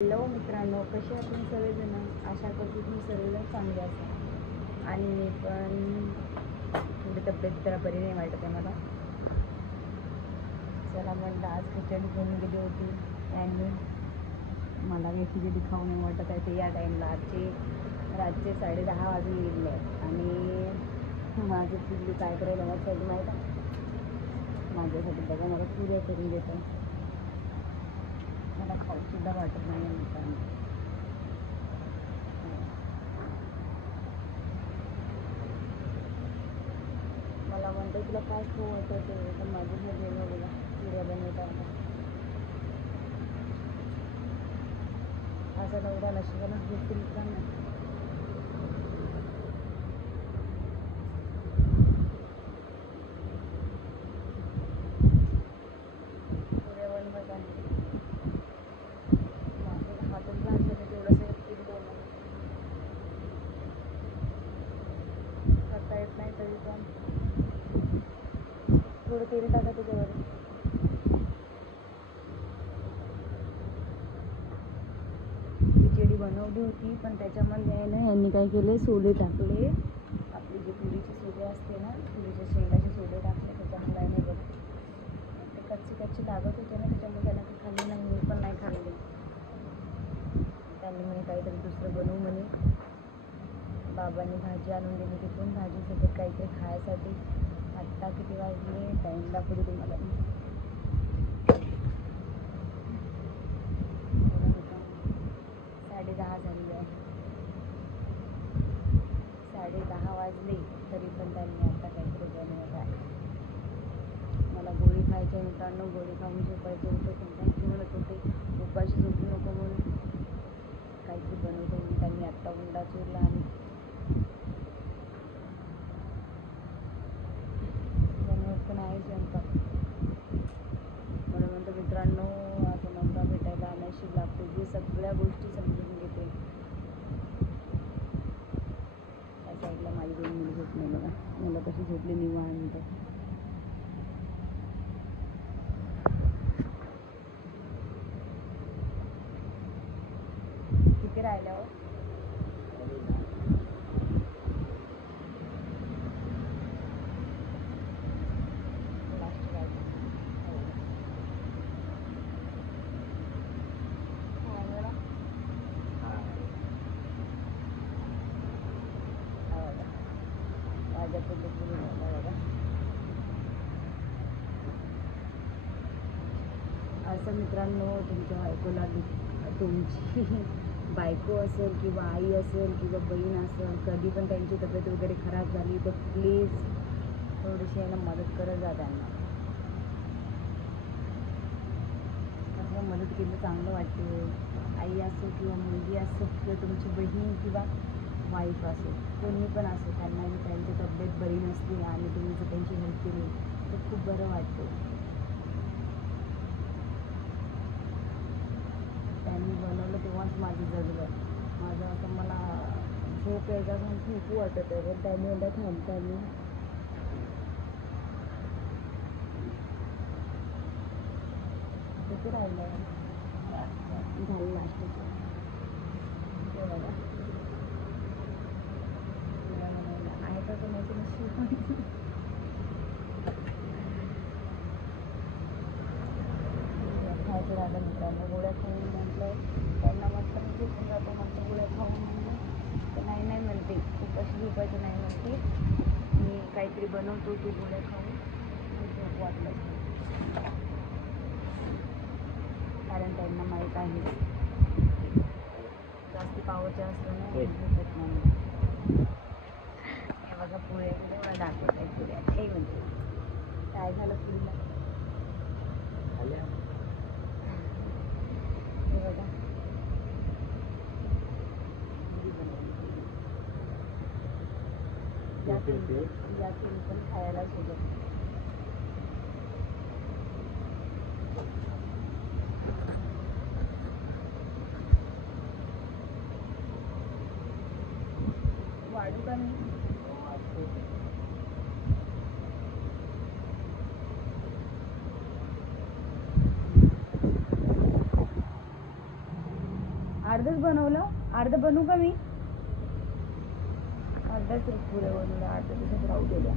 Hello मित्रांनो, कसे आहात तुम्ही सगळेजण? आशा करतो तुम्ही सर्वजण चांगले असाल. आणि मी पण थोडी तब्येत जरा बरी नाही वाटत आहे मला. चला म्हणलं आज खिचडी घेऊन गेली होती आणि मला काही खिचडी खाऊ नाही वाटत आहे. ते या टाईमला रातचे 10:30 वाजून गेले आहेत आणि माझं पिल्लू काय करायला माझ्यासाठी माहीत आहे? माझ्यासाठी बघा मला पुऱ्या करून देत आहे. मला खाऊसुद्धा वाटत नाही आहे मित्रांनो. मला म्हणतं तुला काय खाऊ वाटतं ते, पण माझ्यासाठी बघा पुऱ्या बनवतात. असा नवरा नशिबालाच भेटतो मित्रांनो. पुऱ्या बनवत आहे. माझं हातच भाजलं तर तेवढंसं पिल्लू खाता येत नाही तरी पण थोडं तेल टाका त्याच्यावर. खिचडी बनवली होती पण त्याच्यामध्ये आहे ना यांनी काय केले, सोले टाकले. आपली जी तुरीची सोले असते ना, तुरीच्या शेंगाचे सोले टाकले त्याच्यामुळे आहे ना बघ ते कच्ची लागत होते ना, त्याच्यामुळे त्यांना ते खाल्ली नाही. मी पण नाही खाल्ली. त्यांनी म्हणे काहीतरी दुसरं बनवू म्हणे. बाबांनी भाजी आणून दिली तिथून, भाजीसोबत काहीतरी खायसाठी. आत्ता किती वाजले टाईम दाखवते तुम्हाला. 10:30 झाली आहे. 10:30 वाजले तरी पण त्यांनी आता काहीतरी बनवत आहे. मला गोळी खायची मित्रांनो, गोळी खाऊन झोपायचं होतं पण त्यांची म्हणत होते उपाशी झोपू नको म्हणून काहीतरी बनवतो म्हणून त्यांनी आत्ता उंडा चोरला आणि बनवत पण आहे स्वयंपाक. म्हणून म्हणतो मित्रांनो, आता नवरा भेटायला नशीब लागते जे सगळ्या गोष्टी समजून घेते. त्या साईडला माझी 2 मुलं झोपली बघा, मुलं कशी झोपली निवांत. किती राहिल्यावर लास्ट राहिलं माझ्या पिल्लू बघा. असं मित्रांनो, तुमच्या बायकोला तुमची बायको असेल किंवा आई असेल किंवा बहीण असेल, कधी पण त्यांची तब्येत वगैरे खराब झाली तर प्लीज थोडीशी यांना मदत करत जा त्यांना. असं मदत केलं चांगलं वाटते. आई असो किंवा मुलगी असो किंवा तुमची बहीण किंवा वाईफ असो, कोणी पण असो, त्यांना त्यांची तब्येत बरी नसते आणि तुम्ही जर त्यांची हेल्प केली तर खूप बरं वाटतं. त्यांनी बनवलं तेव्हाच माझं जगलं. माझं असं मला झोप यायचा म्हणून खूप वाटत आहे पण त्यांनी एकदा थांबता मी. किती राहिलं झालं लास्टचं ते बघा. आहे का कोणाचं नशीब? खायचं राहिलं मित्रांनो. गोळ्या खाऊन म्हटलं त्यांना, म्हटलं मी झोपून जातो म्हटलं गोळ्या खाऊन म्हणलं तर नाही म्हणते, उपाशी झोपायचं नाही म्हणते. मी काहीतरी बनवतो ते गोळ्या खाऊन झोप वाटलं कारण त्यांना माहीत आहे जास्त पावरचे असलं ना झोपत नाही. हे बघा पुढे मला दाखवत आहे पुऱ्या. हे म्हणजे काय झालं पुरीला हे बघा. या तुम्ही पण खायला सोबत. वाढू का मी? अर्धच बनवलं. अर्ध बनवू का मी? अर्धाच पुरे बनवलं, अर्धा दिवसात राहू गेल्या.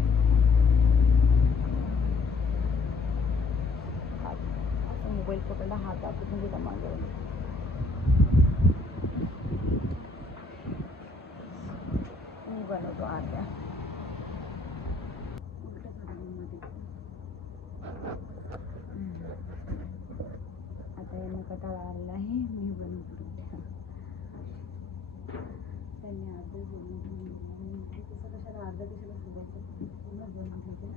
असं मोबाईल पकडला, हात आतून गेला माझ्या. मी बनवतो अर्ध्या. आता यांना कटाळा आलेला आहे, मी बनवतो. त्यांनी अर्धच बनवून तसं कशाला अर्धा कशाला सोडायचं, पूर्ण बनवून ठेवते.